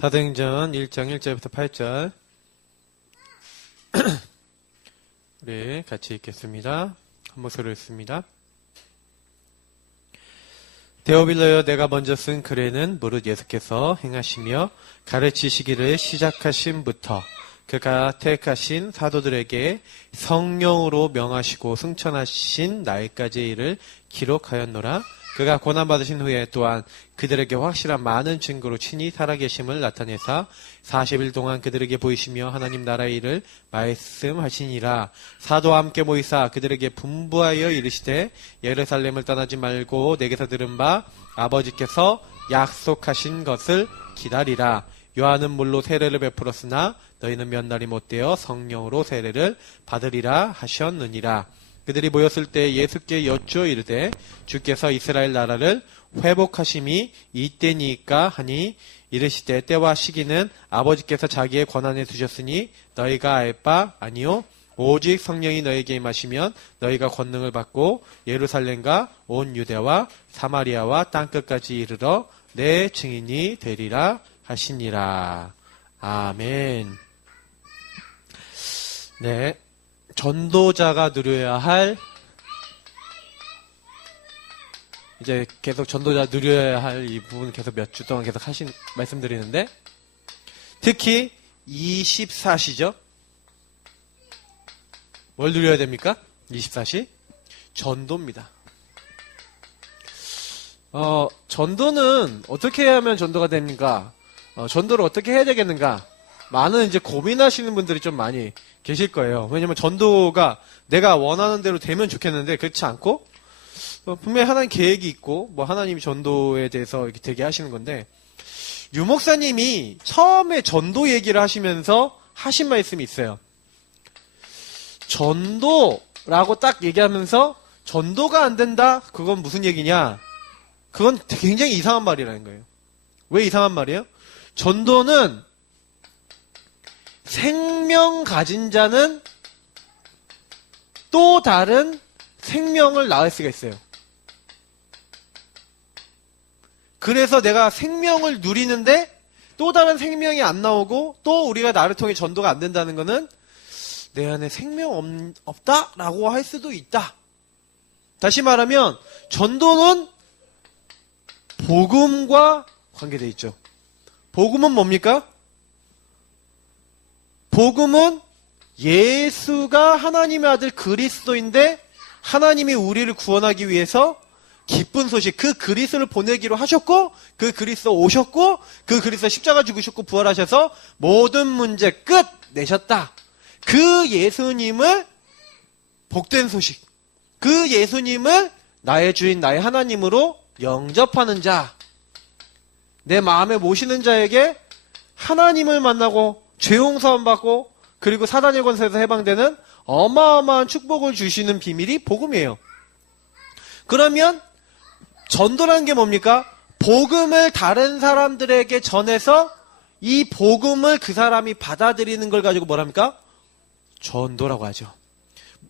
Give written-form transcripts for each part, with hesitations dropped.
사도행전 1장 1절부터 8절 우리 같이 읽겠습니다. 한 목소리로 읽습니다. 데오빌러여, 내가 먼저 쓴 글에는 무릇 예수께서 행하시며 가르치시기를 시작하심부터 그가 택하신 사도들에게 성령으로 명하시고 승천하신 날까지의 일을 기록하였노라. 그가 고난받으신 후에 또한 그들에게 확실한 많은 증거로 친히 살아계심을 나타내사 40일 동안 그들에게 보이시며 하나님 나라의 일을 말씀하시니라. 사도와 함께 모이사 그들에게 분부하여 이르시되 예루살렘을 떠나지 말고 내게서 들은 바 아버지께서 약속하신 것을 기다리라. 요한은 물로 세례를 베풀었으나 너희는 몇 날이 못되어 성령으로 세례를 받으리라 하셨느니라. 그들이 모였을 때 예수께 여쭈어 이르되 주께서 이스라엘 나라를 회복하심이 이때니까 하니 이르시되 때와 시기는 아버지께서 자기의 권한에 두셨으니 너희가 알 바 아니요 오직 성령이 너희에게 임하시면 너희가 권능을 받고 예루살렘과 온 유대와 사마리아와 땅끝까지 이르러 내 증인이 되리라 하시니라. 아멘. 네. 전도자가 누려야 할, 이제 계속 전도자 누려야 할 이 부분 계속 몇 주 동안 계속 말씀드리는데, 특히 24시죠? 뭘 누려야 됩니까? 24시? 전도입니다. 전도는 어떻게 하면 전도가 됩니까? 전도를 어떻게 해야 되겠는가? 많은 이제 고민하시는 분들이 좀 많이 계실 거예요. 왜냐면 전도가 내가 원하는 대로 되면 좋겠는데 그렇지 않고 분명히 하나님 계획이 있고 뭐 하나님이 전도에 대해서 이렇게 되게 하시는 건데, 유 목사님이 처음에 전도 얘기를 하시면서 하신 말씀이 있어요. 전도라고 딱 얘기하면서 전도가 안 된다? 그건 무슨 얘기냐? 그건 굉장히 이상한 말이라는 거예요. 왜 이상한 말이에요? 전도는 생명 가진 자는 또 다른 생명을 낳을 수가 있어요. 그래서 내가 생명을 누리는데 또 다른 생명이 안 나오고 또 우리가 나를 통해 전도가 안 된다는 것은 내 안에 생명 없다라고 할 수도 있다. 다시 말하면 전도는 복음과 관계되어 있죠. 복음은 뭡니까? 복음은 예수가 하나님의 아들 그리스도인데 하나님이 우리를 구원하기 위해서 기쁜 소식, 그 그리스도를 보내기로 하셨고 그 그리스도 오셨고 그 그리스도 십자가 죽으셨고 부활하셔서 모든 문제 끝 내셨다. 그 예수님을 복된 소식, 그 예수님을 나의 주인 나의 하나님으로 영접하는 자, 내 마음에 모시는 자에게 하나님을 만나고 죄 용서함 받고 그리고 사단의 권세에서 해방되는 어마어마한 축복을 주시는 비밀이 복음이에요. 그러면 전도라는 게 뭡니까? 복음을 다른 사람들에게 전해서 이 복음을 그 사람이 받아들이는 걸 가지고 뭐랍니까? 전도라고 하죠.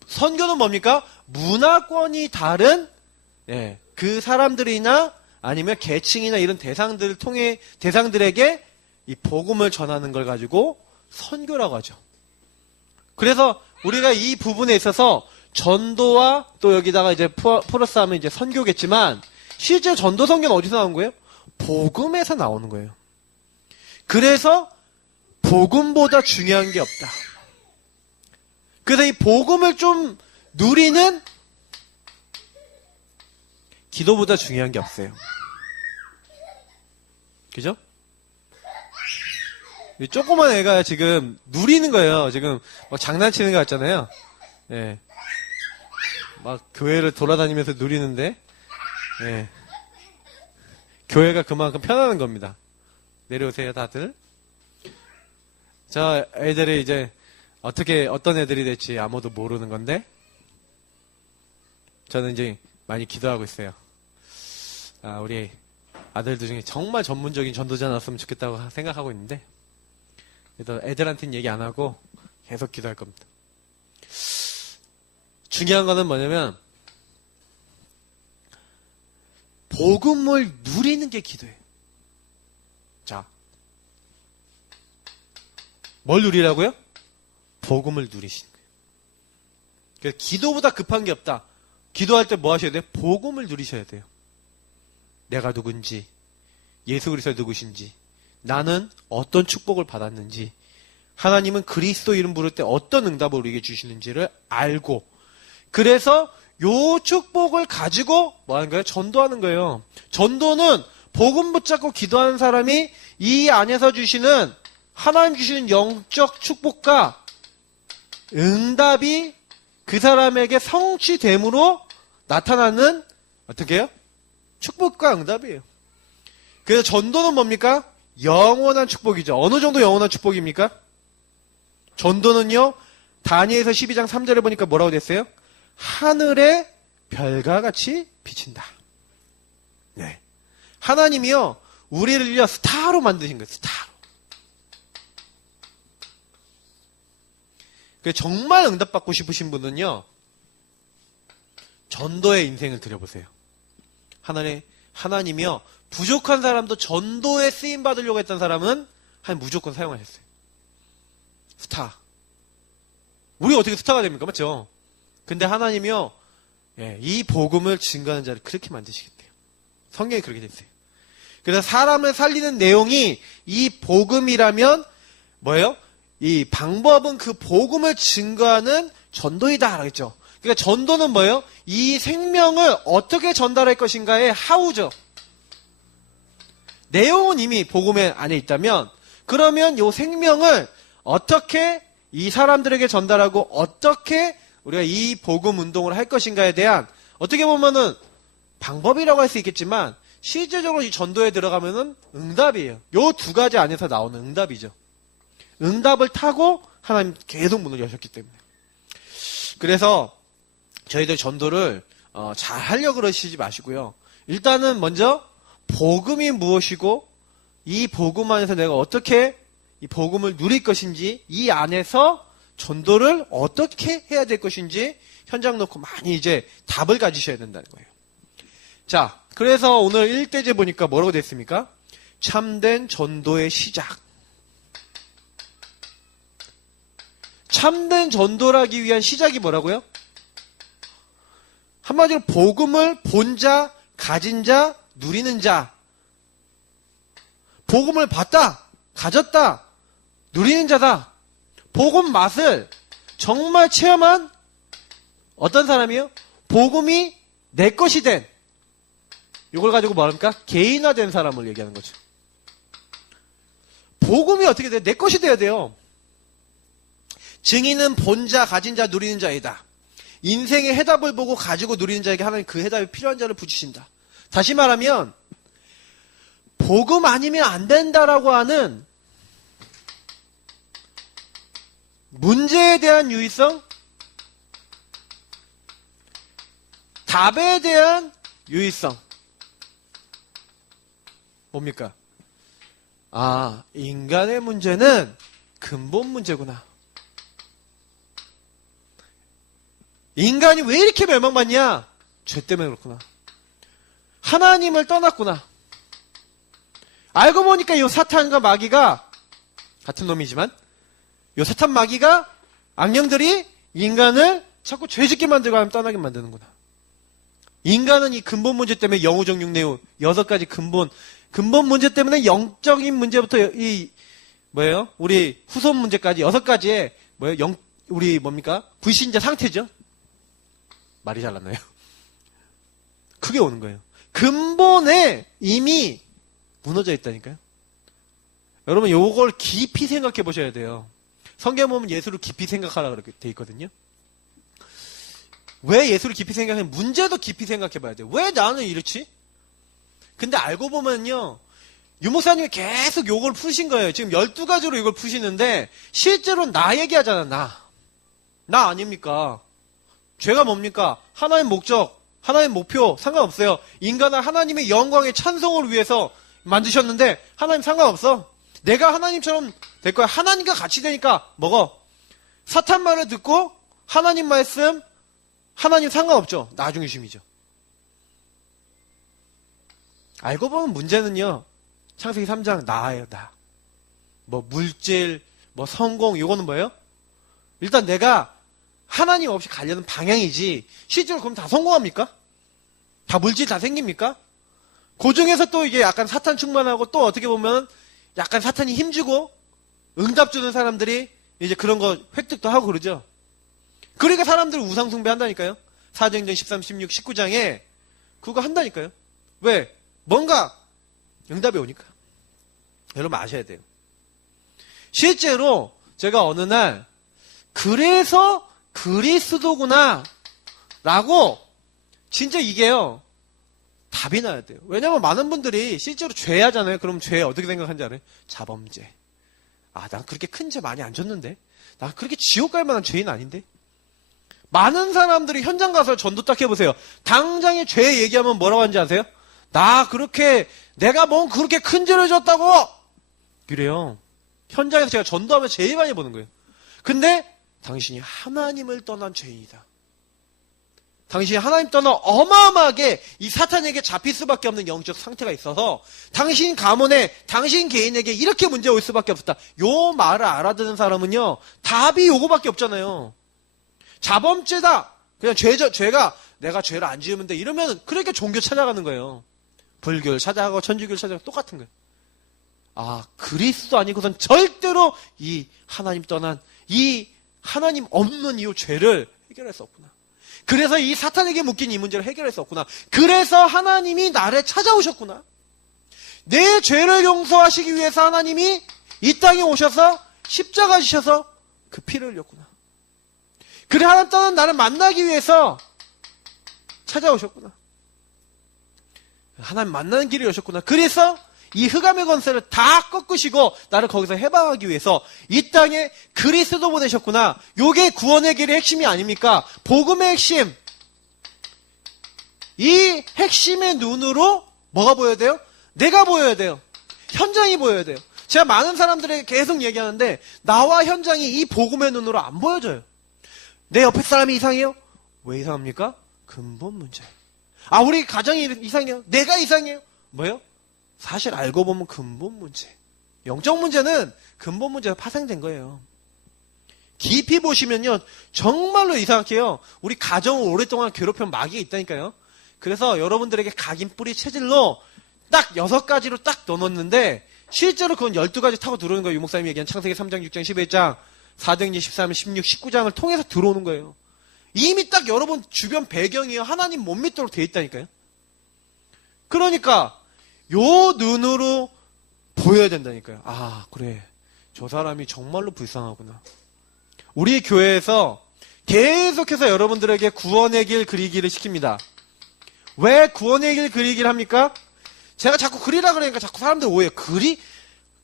선교는 뭡니까? 문화권이 다른 그 사람들이나 아니면 계층이나 이런 대상들에게 이 복음을 전하는 걸 가지고 선교라고 하죠. 그래서 우리가 이 부분에 있어서 전도와 또 여기다가 이제 플러스하면 이제 선교겠지만 실제 전도 선교는 어디서 나온 거예요? 복음에서 나오는 거예요. 그래서 복음보다 중요한 게 없다. 그래서 이 복음을 좀 누리는 기도보다 중요한 게 없어요. 그죠? 조그만 애가 지금 누리는 거예요. 지금 막 장난치는 거 같잖아요. 예. 막 교회를 돌아다니면서 누리는데, 예. 교회가 그만큼 편안한 겁니다. 내려오세요, 다들. 저 애들이 이제 어떤 애들이 될지 아무도 모르는 건데, 저는 이제 많이 기도하고 있어요. 우리 아들들 중에 정말 전문적인 전도자 나왔으면 좋겠다고 생각하고 있는데, 그래서 애들한테는 얘기 안 하고 계속 기도할 겁니다. 중요한 거는 뭐냐면 복음을 누리는 게 기도예요. 자, 뭘 누리라고요? 복음을 누리시는 거예요. 그래서 기도보다 급한 게 없다. 기도할 때 뭐 하셔야 돼요? 복음을 누리셔야 돼요. 내가 누군지, 예수 그리스도 누구신지, 나는 어떤 축복을 받았는지, 하나님은 그리스도 이름 부를 때 어떤 응답을 우리에게 주시는지를 알고, 그래서 요 축복을 가지고 뭐 하는 거예요? 전도하는 거예요. 전도는 복음 붙잡고 기도하는 사람이 이 안에서 주시는, 하나님 주시는 영적 축복과 응답이 그 사람에게 성취됨으로 나타나는, 어떻게 해요? 축복과 응답이에요. 그래서 전도는 뭡니까? 영원한 축복이죠. 어느 정도 영원한 축복입니까? 전도는요, 다니엘서 12장 3절에 보니까 뭐라고 됐어요? 하늘의 별과 같이 비친다. 네. 하나님이요, 우리를요, 스타로 만드신 거예요, 스타로. 정말 응답받고 싶으신 분은요, 전도의 인생을 들여보세요. 하나님이요, 부족한 사람도 전도에 쓰임 받으려고 했던 사람은 무조건 사용하셨어요. 스타. 우리 어떻게 스타가 됩니까? 맞죠? 근데 하나님이요, 이 복음을 증거하는 자를 그렇게 만드시겠대요. 성경이 그렇게 됐어요. 그래서 사람을 살리는 내용이 이 복음이라면 뭐예요? 이 방법은 그 복음을 증거하는 전도이다. 그랬죠. 그러니까 전도는 뭐예요? 이 생명을 어떻게 전달할 것인가의 하우죠. 내용은 이미 복음에 안에 있다면, 그러면 이 생명을 어떻게 이 사람들에게 전달하고 어떻게 우리가 이 복음 운동을 할 것인가에 대한, 어떻게 보면은 방법이라고 할 수 있겠지만 실제적으로 이 전도에 들어가면은 응답이에요. 요 두 가지 안에서 나오는 응답이죠. 응답을 타고 하나님 계속 문을 여셨기 때문에. 그래서 저희들 전도를 잘 하려고 그러시지 마시고요. 일단은 먼저 복음이 무엇이고 이 복음 안에서 내가 어떻게 이 복음을 누릴 것인지, 이 안에서 전도를 어떻게 해야 될 것인지 현장 놓고 많이 이제 답을 가지셔야 된다는 거예요. 자, 그래서 오늘 1대제 보니까 뭐라고 됐습니까? 참된 전도의 시작. 참된 전도를 하기 위한 시작이 뭐라고요? 한마디로 복음을 본 자, 가진 자, 누리는 자. 복음을 봤다, 가졌다, 누리는 자다. 복음 맛을 정말 체험한 어떤 사람이요? 복음이 내 것이 된, 이걸 가지고 뭐합니까? 개인화된 사람을 얘기하는 거죠. 복음이 어떻게 돼? 내 것이 돼야 돼요. 증인은 본 자, 가진 자, 누리는 자이다. 인생의 해답을 보고 가지고 누리는 자에게 하나님 그 해답이 필요한 자를 부주신다. 다시 말하면 복음 아니면 안 된다라고 하는 문제에 대한 유의성, 답에 대한 유의성. 뭡니까? 아, 인간의 문제는 근본 문제구나. 인간이 왜 이렇게 멸망받냐? 죄 때문에 그렇구나. 하나님을 떠났구나. 알고 보니까 이 사탄과 마귀가 같은 놈이지만, 이 사탄 마귀가, 악령들이 인간을 자꾸 죄짓게 만들고 하면 떠나게 만드는구나. 인간은 이 근본 문제 때문에 영우정 육내우 6가지 근본 문제 때문에 영적인 문제부터 뭐예요? 우리 후손 문제까지 6가지의 뭐예요? 우리 뭡니까? 불신자 상태죠. 말이 잘 났나요? 크게 오는 거예요. 근본에 이미 무너져 있다니까요. 여러분 요걸 깊이 생각해 보셔야 돼요. 성경 보면 예수를 깊이 생각하라고 그렇게 돼 있거든요. 왜 예수를 깊이 생각하면 문제도 깊이 생각해 봐야 돼요. 왜 나는 이렇지? 근데 알고 보면요, 유목사님이 계속 요걸 푸신 거예요. 지금 12가지로 이걸 푸시는데 실제로 나 얘기하잖아. 나 아닙니까? 죄가 뭡니까? 하나님 목적, 하나님 목표 상관없어요. 인간은 하나님의 영광의 찬송을 위해서 만드셨는데 하나님 상관없어. 내가 하나님처럼 될 거야. 하나님과 같이 되니까 먹어. 사탄 말을 듣고 하나님 말씀, 하나님 상관없죠. 나중심이죠. 알고 보면 문제는요, 창세기 3장 나예요. 나. 뭐 물질, 뭐 성공, 이거는 뭐예요? 일단 내가 하나님 없이 가려는 방향이지, 실제로 그럼 다 성공합니까? 다 물질 다 생깁니까? 그 중에서 또 이게 약간 사탄 충만하고, 또 어떻게 보면 약간 사탄이 힘주고 응답 주는 사람들이 이제 그런 거 획득도 하고 그러죠. 그러니까 사람들 우상숭배 한다니까요. 사도행전 13, 16, 19장에 그거 한다니까요. 왜? 뭔가 응답이 오니까. 여러분 아셔야 돼요. 실제로 제가 어느 날 그래서 그리스도구나 라고, 진짜 이게요, 답이 나야 돼요. 왜냐면 많은 분들이 실제로 죄하잖아요. 그럼 죄 어떻게 생각하는지 알아요? 자범죄. 아, 난 그렇게 큰 죄 많이 안 졌는데, 나 그렇게 지옥 갈 만한 죄인 아닌데. 많은 사람들이 현장 가서 전도 딱 해보세요. 당장에 죄 얘기하면 뭐라고 하는지 아세요? 나 그렇게, 내가 뭔 그렇게 큰 죄를 졌다고! 이래요. 현장에서 제가 전도하면 제일 많이 보는 거예요. 근데 당신이 하나님을 떠난 죄인이다. 당신이 하나님 떠나 어마어마하게 이 사탄에게 잡힐 수밖에 없는 영적 상태가 있어서 당신 가문에, 당신 개인에게 이렇게 문제가 올 수밖에 없었다. 요 말을 알아듣는 사람은요, 답이 요거밖에 없잖아요. 자범죄다. 그냥 죄가 내가 죄를 안 지으면 돼. 이러면 그러니까 종교 찾아가는 거예요. 불교를 찾아가고 천주교를 찾아가고 똑같은 거예요. 아, 그리스도 아니고선 절대로 이 하나님 떠난, 이 하나님 없는 이 죄를 해결할 수 없구나. 그래서 이 사탄에게 묶인 이 문제를 해결할 수 없구나. 그래서 하나님이 나를 찾아오셨구나. 내 죄를 용서하시기 위해서 하나님이 이 땅에 오셔서 십자가 지셔서 그 피를 흘렸구나. 그래, 하나님 떠난 나를 만나기 위해서 찾아오셨구나. 하나님 만나는 길을 여셨구나. 그래서 이 흑암의 권세를 다 꺾으시고 나를 거기서 해방하기 위해서 이 땅에 그리스도 보내셨구나. 요게 구원의 길의 핵심이 아닙니까? 복음의 핵심. 이 핵심의 눈으로 뭐가 보여야 돼요? 내가 보여야 돼요. 현장이 보여야 돼요. 제가 많은 사람들에게 계속 얘기하는데 나와 현장이 이 복음의 눈으로 안 보여져요. 내 옆에 사람이 이상해요? 왜 이상합니까? 근본 문제. 아, 우리 가정이 이상해요? 내가 이상해요? 뭐예요? 사실 알고 보면 근본 문제. 영적 문제는 근본 문제가 파생된 거예요. 깊이 보시면요, 정말로 이상하게요, 우리 가정을 오랫동안 괴롭힌 마귀가 있다니까요. 그래서 여러분들에게 각인 뿌리 체질로 딱 6가지로 딱 넣어놓는데 실제로 그건 12가지 타고 들어오는 거예요. 유목사님이 얘기한 창세기 3장, 6장, 11장, 사도행전 13, 16, 19장을 통해서 들어오는 거예요. 이미 딱 여러분 주변 배경이요, 하나님 못 믿도록 돼 있다니까요. 그러니까 요 눈으로 보여야 된다니까요. 아, 그래, 저 사람이 정말로 불쌍하구나. 우리 교회에서 계속해서 여러분들에게 구원의 길 그리기를 시킵니다. 왜 구원의 길 그리기를 합니까? 제가 자꾸 그리라 그러니까 자꾸 사람들 오해해요.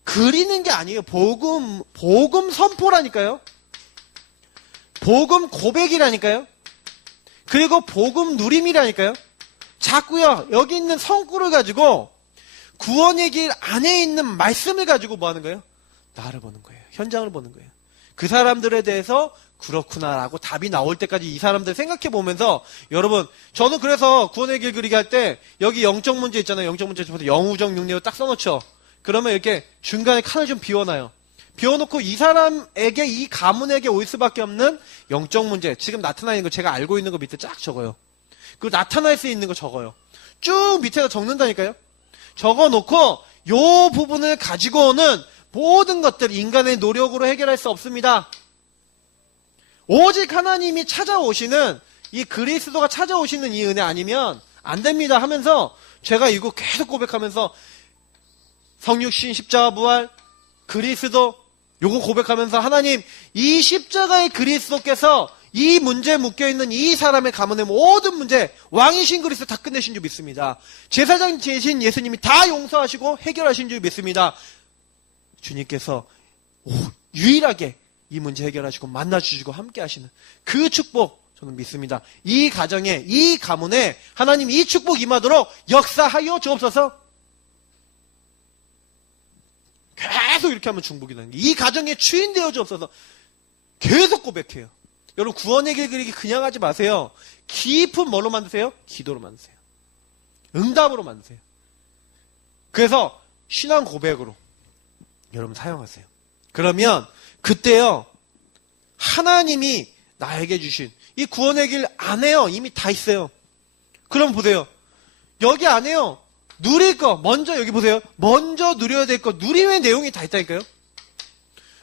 그리는 게 아니에요. 복음 선포라니까요. 복음 고백이라니까요. 그리고 복음 누림이라니까요. 자꾸요, 여기 있는 성구를 가지고 구원의 길 안에 있는 말씀을 가지고 뭐 하는 거예요? 나를 보는 거예요. 현장을 보는 거예요. 그 사람들에 대해서 그렇구나라고 답이 나올 때까지 이 사람들 생각해 보면서, 여러분, 저는 그래서 구원의 길 그리기 할 때 여기 영적 문제 있잖아요. 영적 문제 중에서 영우적 육례로 딱 써놓죠. 그러면 이렇게 중간에 칸을 좀 비워놔요. 비워놓고 이 사람에게, 이 가문에게 올 수밖에 없는 영적 문제, 지금 나타나 있는 거, 제가 알고 있는 거 밑에 쫙 적어요. 그리고 나타날 수 있는 거 적어요. 쭉 밑에다 적는다니까요. 적어놓고 요 부분을 가지고는 모든 것들 인간의 노력으로 해결할 수 없습니다. 오직 하나님이 찾아오시는, 이 그리스도가 찾아오시는 이 은혜 아니면 안 됩니다 하면서 제가 이거 계속 고백하면서 성육신, 십자가, 부활, 그리스도, 요거 고백하면서 하나님, 이 십자가의 그리스도께서 이 문제에 묶여있는 이 사람의 가문의 모든 문제, 왕이신 그리스도 다 끝내신 줄 믿습니다. 제사장 되신 예수님이 다 용서하시고 해결하신 줄 믿습니다. 주님께서 유일하게 이 문제 해결하시고 만나주시고 함께 하시는 그 축복 저는 믿습니다. 이 가정에, 이 가문에 하나님 이 축복 임하도록 역사하여 주옵소서. 계속 이렇게 하면 중복이 나는 게, 이 가정에 주인 되어 주옵소서. 계속 고백해요. 여러분, 구원의 길 그리기 그냥 하지 마세요. 깊은 뭐로 만드세요? 기도로 만드세요. 응답으로 만드세요. 그래서 신앙 고백으로 여러분 사용하세요. 그러면 그때요, 하나님이 나에게 주신 이 구원의 길 안에요, 이미 다 있어요. 그럼 보세요. 여기 안에요, 누릴 거, 먼저 여기 보세요. 먼저 누려야 될 거, 누림의 내용이 다 있다니까요.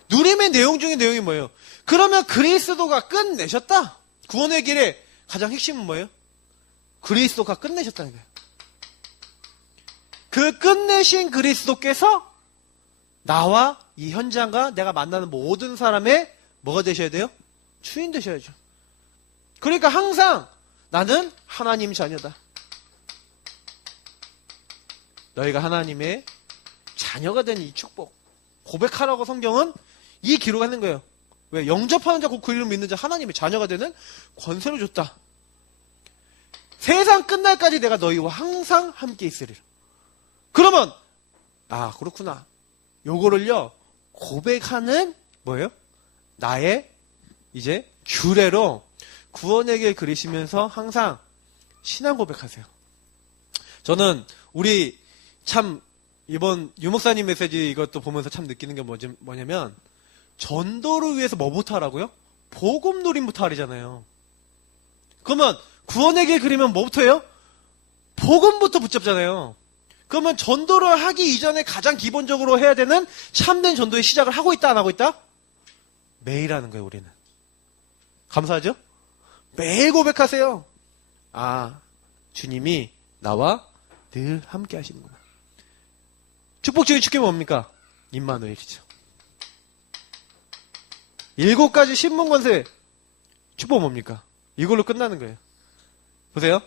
누림의 내용 중에 내용이 뭐예요? 그러면 그리스도가 끝내셨다. 구원의 길의 가장 핵심은 뭐예요? 그리스도가 끝내셨다는 거예요. 그 끝내신 그리스도께서 나와 이 현장과 내가 만나는 모든 사람의 뭐가 되셔야 돼요? 주인 되셔야죠. 그러니까 항상 나는 하나님 자녀다. 너희가 하나님의 자녀가 된 이 축복 고백하라고 성경은 이 기록하는 거예요. 왜? 영접하는 자 곧 그 이름을 믿는 자 하나님의 자녀가 되는 권세를 줬다. 세상 끝날까지 내가 너희와 항상 함께 있으리라. 그러면 아 그렇구나. 요거를요 고백하는 뭐예요? 나의 이제 규례로 구원의 길 그리시면서 항상 신앙 고백하세요. 저는 우리 참 이번 유목사님 메시지 이것도 보면서 참 느끼는 게 뭐냐면 전도를 위해서 뭐부터 하라고요? 복음 누림부터 하리잖아요. 그러면 구원의 길 그리면 뭐부터 해요? 복음부터 붙잡잖아요. 그러면 전도를 하기 이전에 가장 기본적으로 해야 되는 참된 전도의 시작을 하고 있다 안 하고 있다? 매일 하는 거예요. 우리는. 감사하죠? 매일 고백하세요. 아 주님이 나와 늘 함께 하시는구나. 축복적인 축복이 뭡니까? 임마누엘이죠. 7가지 신문 권세 축복 뭡니까? 이걸로 끝나는 거예요. 보세요.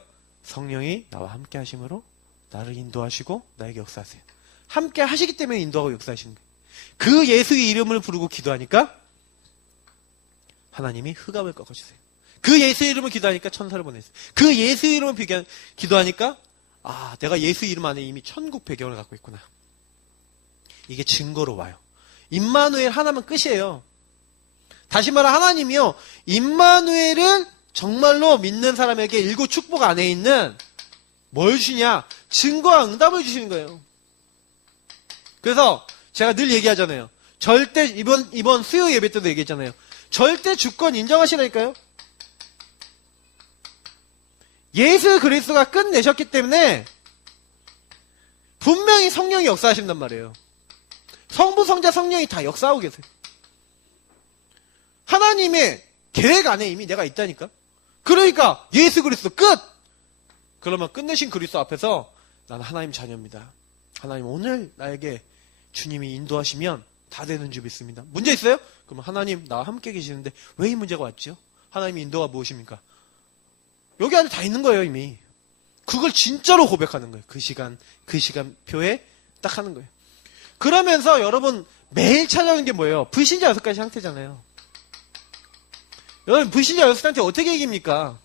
성령이 나와 함께 하심으로 나를 인도하시고 나에게 역사하세요. 함께 하시기 때문에 인도하고 역사하시는 거예요. 그 예수의 이름을 부르고 기도하니까 하나님이 흑암을 꺾어주세요. 그 예수의 이름을 기도하니까 천사를 보내세요. 그 예수의 이름을 기도하니까 아 내가 예수 이름 안에 이미 천국 배경을 갖고 있구나. 이게 증거로 와요. 임마누엘 하나면 끝이에요. 다시 말해 하나님이요. 임마누엘을 정말로 믿는 사람에게 7 축복 안에 있는 뭘 주시냐? 증거와 응답을 주시는 거예요. 그래서 제가 늘 얘기하잖아요. 절대 이번 수요 예배 때도 얘기했잖아요. 절대 주권 인정하시라니까요. 예수 그리스도가 끝내셨기 때문에 분명히 성령이 역사하신단 말이에요. 성부, 성자, 성령이 다 역사하고 계세요. 하나님의 계획 안에 이미 내가 있다니까. 그러니까 예수 그리스도 끝! 그러면 끝내신 그리스도 앞에서 나는 하나님 자녀입니다. 하나님 오늘 나에게 주님이 인도하시면 다 되는 줄 믿습니다. 문제 있어요? 그러면 하나님 나와 함께 계시는데 왜 이 문제가 왔죠? 하나님의 인도가 무엇입니까? 여기 안에 다 있는 거예요 이미. 그걸 진짜로 고백하는 거예요. 그 시간표에 딱 하는 거예요. 그러면서 여러분 매일 찾아오는 게 뭐예요? 불신자 6가지 상태잖아요. 여러분 불신자 6상태 어떻게 이깁니까?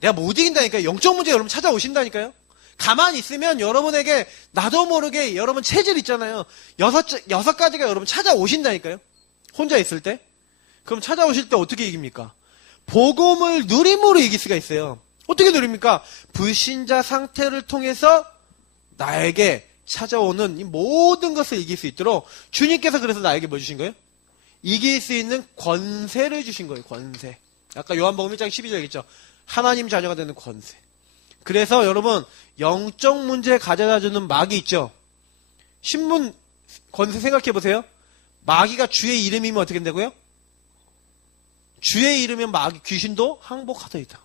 내가 못 이긴다니까요. 영적 문제 여러분 찾아오신다니까요. 가만히 있으면 여러분에게 나도 모르게 여러분 체질 있잖아요. 6가지가 여러분 찾아오신다니까요. 혼자 있을 때. 그럼 찾아오실 때 어떻게 이깁니까? 복음을 누림으로 이길 수가 있어요. 어떻게 누립니까? 불신자 상태를 통해서 나에게 찾아오는 이 모든 것을 이길 수 있도록 주님께서 그래서 나에게 뭐 주신 거예요? 이길 수 있는 권세를 주신 거예요. 권세. 아까 요한복음 1장 12절 얘기했죠. 하나님 자녀가 되는 권세. 그래서 여러분 영적 문제 가져다주는 마귀 있죠. 신문 권세 생각해 보세요. 마귀가 주의 이름이면 어떻게 된다고요? 주의 이름이면 마귀 귀신도 항복하더이다.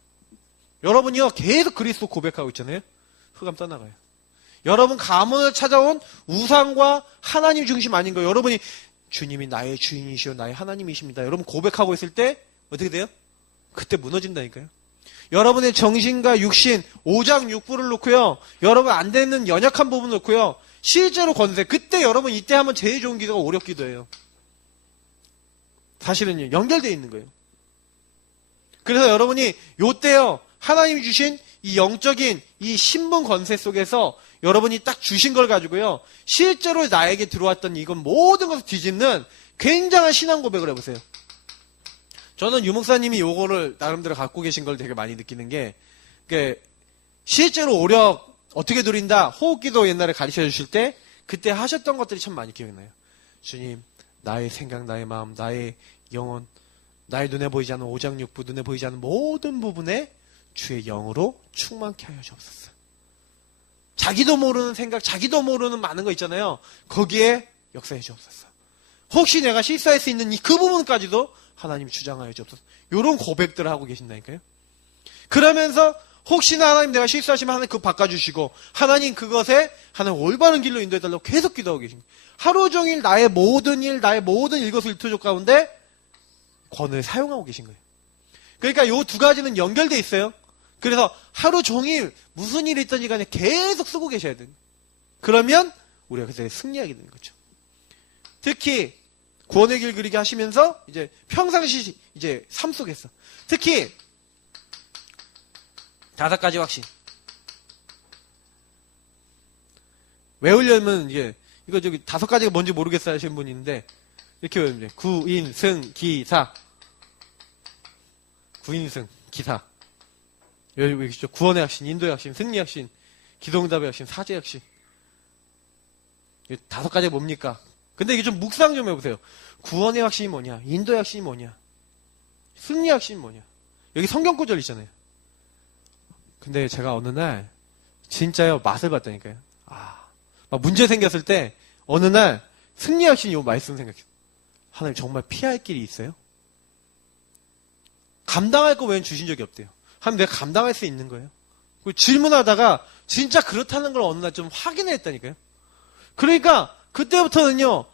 여러분이요 계속 그리스도 고백하고 있잖아요. 흑암 떠나가요. 여러분 가문을 찾아온 우상과 하나님 중심 아닌 거예요. 여러분이 주님이 나의 주인이시오 나의 하나님이십니다. 여러분 고백하고 있을 때 어떻게 돼요? 그때 무너진다니까요. 여러분의 정신과 육신 오장육부를 놓고요. 여러분 안 되는 연약한 부분을 놓고요. 실제로 권세. 그때 여러분 이때 하면 제일 좋은 기도가 오력 기도예요. 사실은요. 연결되어 있는 거예요. 그래서 여러분이 요때요. 하나님이 주신 이 영적인 이 신분 권세 속에서 여러분이 딱 주신 걸 가지고요. 실제로 나에게 들어왔던 이건 모든 것을 뒤집는 굉장한 신앙 고백을 해보세요. 저는 유목사님이 요거를 나름대로 갖고 계신 걸 되게 많이 느끼는 게 실제로 오력 어떻게 누린다 호흡기도 옛날에 가르쳐 주실 때 그때 하셨던 것들이 참 많이 기억나요. 주님 나의 생각, 나의 마음, 나의 영혼, 나의 눈에 보이지 않는 오장육부, 눈에 보이지 않는 모든 부분에 주의 영으로 충만케 하여 주옵소서. 자기도 모르는 생각, 자기도 모르는 많은 거 있잖아요. 거기에 역사해 주옵소서. 혹시 내가 실수할 수 있는 그 부분까지도 하나님이 주장하여 주옵소서. 이런 고백들을 하고 계신다니까요. 그러면서 혹시나 하나님 내가 실수하시면 하나님 그거 바꿔주시고, 하나님 그것에 하나님 올바른 길로 인도해달라고 계속 기도하고 계신 거예요. 하루 종일 나의 모든 일, 나의 모든 일거수일투족 가운데 권을 사용하고 계신 거예요. 그러니까 이 두 가지는 연결돼 있어요. 그래서 하루 종일 무슨 일이 있든지 간에 계속 쓰고 계셔야 돼요. 그러면 우리가 그때 승리하게 되는 거죠. 특히 구원의 길 그리기 하시면서 이제 평상시 이제 삶 속에서 특히 5가지 확신 외우려면 이게 이거 저기 5가지가 뭔지 모르겠어 하시는 분이 있는데 이렇게 외우면 돼요. 구인승 기사. 구인승 기사. 여기 있죠. 구원의 확신, 인도의 확신, 승리의 확신, 기도응답의 확신, 사죄의 확신. 5가지가 뭡니까? 근데 이게 좀 묵상 좀 해보세요. 구원의 확신이 뭐냐? 인도의 확신이 뭐냐? 승리의 확신이 뭐냐? 여기 성경 구절 있잖아요. 근데 제가 어느 날 진짜요 맛을 봤다니까요. 막 문제 생겼을 때 어느 날 승리의 확신이 요 말씀 생각해요. 하나님 정말 피할 길이 있어요? 감당할 거 외엔 주신 적이 없대요. 하나님 내가 감당할 수 있는 거예요? 질문하다가 진짜 그렇다는 걸 어느 날 좀 확인을 했다니까요. 그러니까 그때부터는요,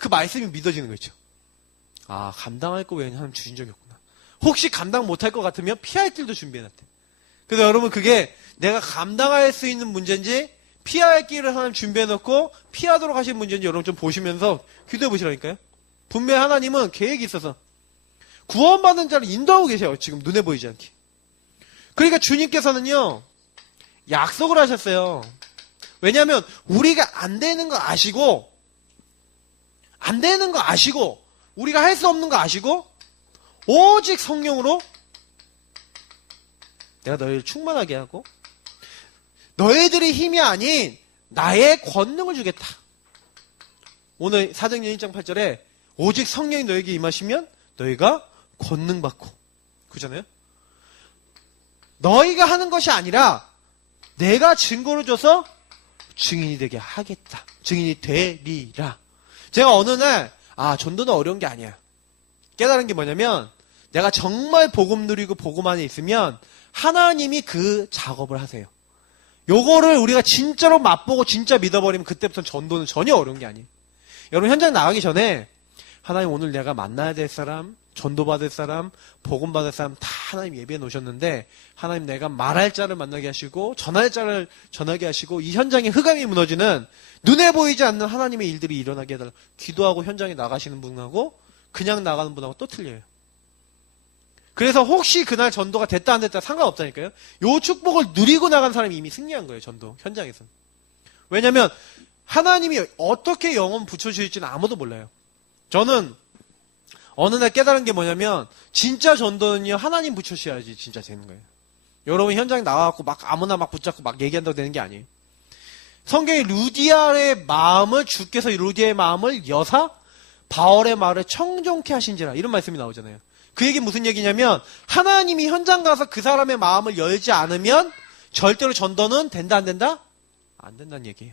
그 말씀이 믿어지는 거죠. 감당할 거 외에는 하나님 주신 적이 없구나. 혹시 감당 못할 것 같으면 피할 길도 준비해놨대. 그래서 여러분 그게 내가 감당할 수 있는 문제인지 피할 길을 하나님 준비해놓고 피하도록 하신 문제인지 여러분 좀 보시면서 기도해 보시라니까요. 분명히 하나님은 계획이 있어서 구원받은 자를 인도하고 계세요. 지금 눈에 보이지 않게. 그러니까 주님께서는요 약속을 하셨어요. 왜냐하면 우리가 안 되는 거 아시고 우리가 할 수 없는 거 아시고 오직 성령으로 내가 너희를 충만하게 하고 너희들의 힘이 아닌 나의 권능을 주겠다. 오늘 사도행전 1장 8절에 오직 성령이 너에게 임하시면 너희가 권능 받고 그잖아요. 너희가 하는 것이 아니라 내가 증거를 줘서 증인이 되게 하겠다. 증인이 되리라. 제가 어느 날 전도는 어려운 게 아니야. 깨달은 게 뭐냐면 내가 정말 복음 누리고 복음 안에 있으면 하나님이 그 작업을 하세요. 요거를 우리가 진짜로 맛보고 진짜 믿어버리면 그때부터 전도는 전혀 어려운 게 아니에요. 여러분 현장 나가기 전에 하나님 오늘 내가 만나야 될 사람, 전도받을 사람, 복음받을 사람 다 하나님 예비해 놓으셨는데 하나님 내가 말할 자를 만나게 하시고 전할 자를 전하게 하시고 이 현장에 흑암이 무너지는 눈에 보이지 않는 하나님의 일들이 일어나게 해달라. 기도하고 현장에 나가시는 분하고 그냥 나가는 분하고 또 틀려요. 그래서 혹시 그날 전도가 됐다 안 됐다 상관없다니까요. 요 축복을 누리고 나간 사람이 이미 승리한 거예요. 전도 현장에서. 왜냐하면 하나님이 어떻게 영혼 붙여주실지는 아무도 몰라요. 저는 어느 날 깨달은 게 뭐냐면 진짜 전도는요 하나님 붙여주셔야지 진짜 되는 거예요. 여러분 현장에 나와갖고 막 아무나 막 붙잡고 막 얘기한다고 되는 게 아니에요. 성경에 루디아의 마음을 주께서 루디아의 마음을 여사 바울의 말을 청종케 하신지라 이런 말씀이 나오잖아요. 그 얘기 무슨 얘기냐면 하나님이 현장 가서 그 사람의 마음을 열지 않으면 절대로 전도는 된다 안 된다? 안 된다는 얘기예요.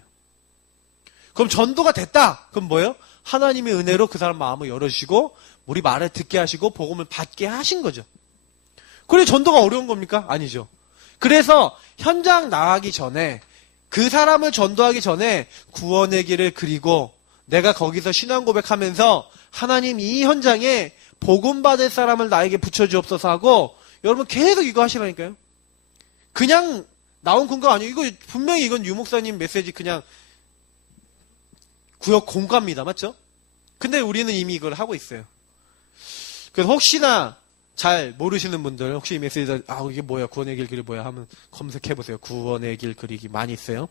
그럼 전도가 됐다. 그럼 뭐예요? 하나님의 은혜로 그 사람 마음을 열어주시고 우리 말을 듣게 하시고 복음을 받게 하신 거죠. 그래 전도가 어려운 겁니까? 아니죠. 그래서 현장 나가기 전에 그 사람을 전도하기 전에 구원의 길을 그리고 내가 거기서 신앙 고백하면서 하나님 이 현장에 복음 받을 사람을 나에게 붙여주옵소서 하고 여러분 계속 이거 하시라니까요. 그냥 나온 근거 아니에요. 이거 분명히 이건 유 목사님 메시지 그냥 구역 공과입니다. 맞죠? 근데 우리는 이미 이걸 하고 있어요. 그래서 혹시나 잘 모르시는 분들 혹시 이 메시지 이게 뭐야 구원의 길 그리 뭐야 하면 검색해보세요. 구원의 길 그리기 많이 있어요.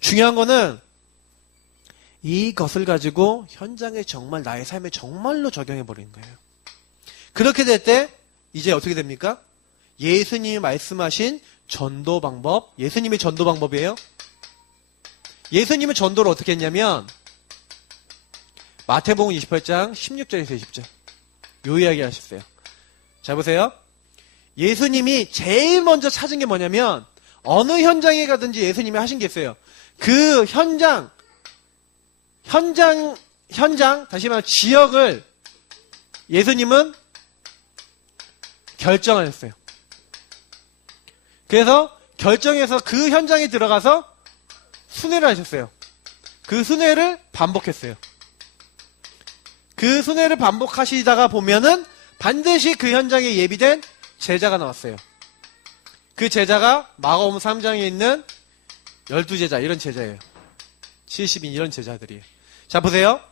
중요한 거는 이것을 가지고 현장에 정말 나의 삶에 정말로 적용해버리는 거예요. 그렇게 될 때 이제 어떻게 됩니까? 예수님이 말씀하신 전도 방법, 예수님의 전도 방법이에요. 예수님은 전도를 어떻게 했냐면 마태복음 28장 16절에서 20절. 요 이야기 하셨어요. 자, 보세요. 예수님이 제일 먼저 찾은 게 뭐냐면, 어느 현장에 가든지 예수님이 하신 게 있어요. 그 현장, 다시 말해 지역을 예수님은 결정하셨어요. 그래서 결정해서 그 현장에 들어가서 순회를 하셨어요. 그 순회를 반복했어요. 그 순회를 반복하시다가 보면은 반드시 그 현장에 예비된 제자가 나왔어요. 그 제자가 마가복음 3장에 있는 12제자, 이런 제자예요. 70인 이런 제자들이에요. 자, 보세요.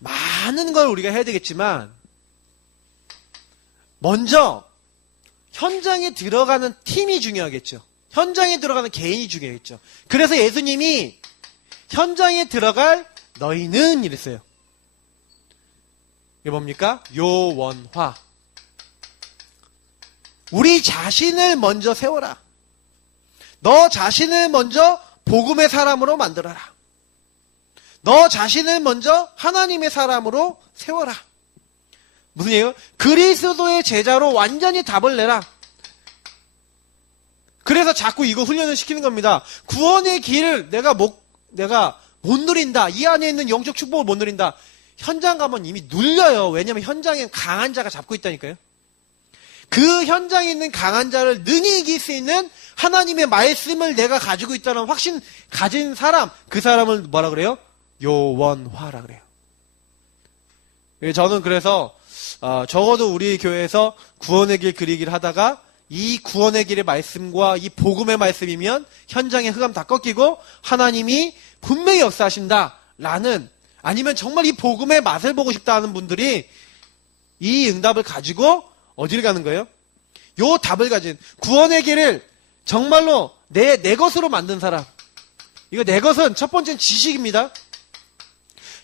많은 걸 우리가 해야 되겠지만 먼저 현장에 들어가는 팀이 중요하겠죠. 현장에 들어가는 개인이 중요하겠죠. 그래서 예수님이 현장에 들어갈 너희는 이랬어요. 이게 뭡니까? 요원화. 우리 자신을 먼저 세워라. 너 자신을 먼저 복음의 사람으로 만들어라. 너 자신을 먼저 하나님의 사람으로 세워라. 무슨 얘기예요? 그리스도의 제자로 완전히 답을 내라. 그래서 자꾸 이거 훈련을 시키는 겁니다. 구원의 길을 내가 못 누린다. 이 안에 있는 영적 축복을 못 누린다. 현장 가면 이미 눌려요. 왜냐하면 현장에 강한 자가 잡고 있다니까요. 그 현장에 있는 강한 자를 능히 이길 수 있는 하나님의 말씀을 내가 가지고 있다는 확신 가진 사람, 그 사람을 뭐라 그래요? 요원화라 그래요. 저는 그래서 적어도 우리 교회에서 구원의 길 그리기를 하다가 이 구원의 길의 말씀과 이 복음의 말씀이면 현장의 흑암 다 꺾이고 하나님이 분명히 역사하신다라는, 아니면 정말 이 복음의 맛을 보고 싶다 하는 분들이 이 응답을 가지고 어디를 가는 거예요? 요 답을 가진, 구원의 길을 정말로 내 것으로 만든 사람. 이거 내 것은 첫 번째는 지식입니다.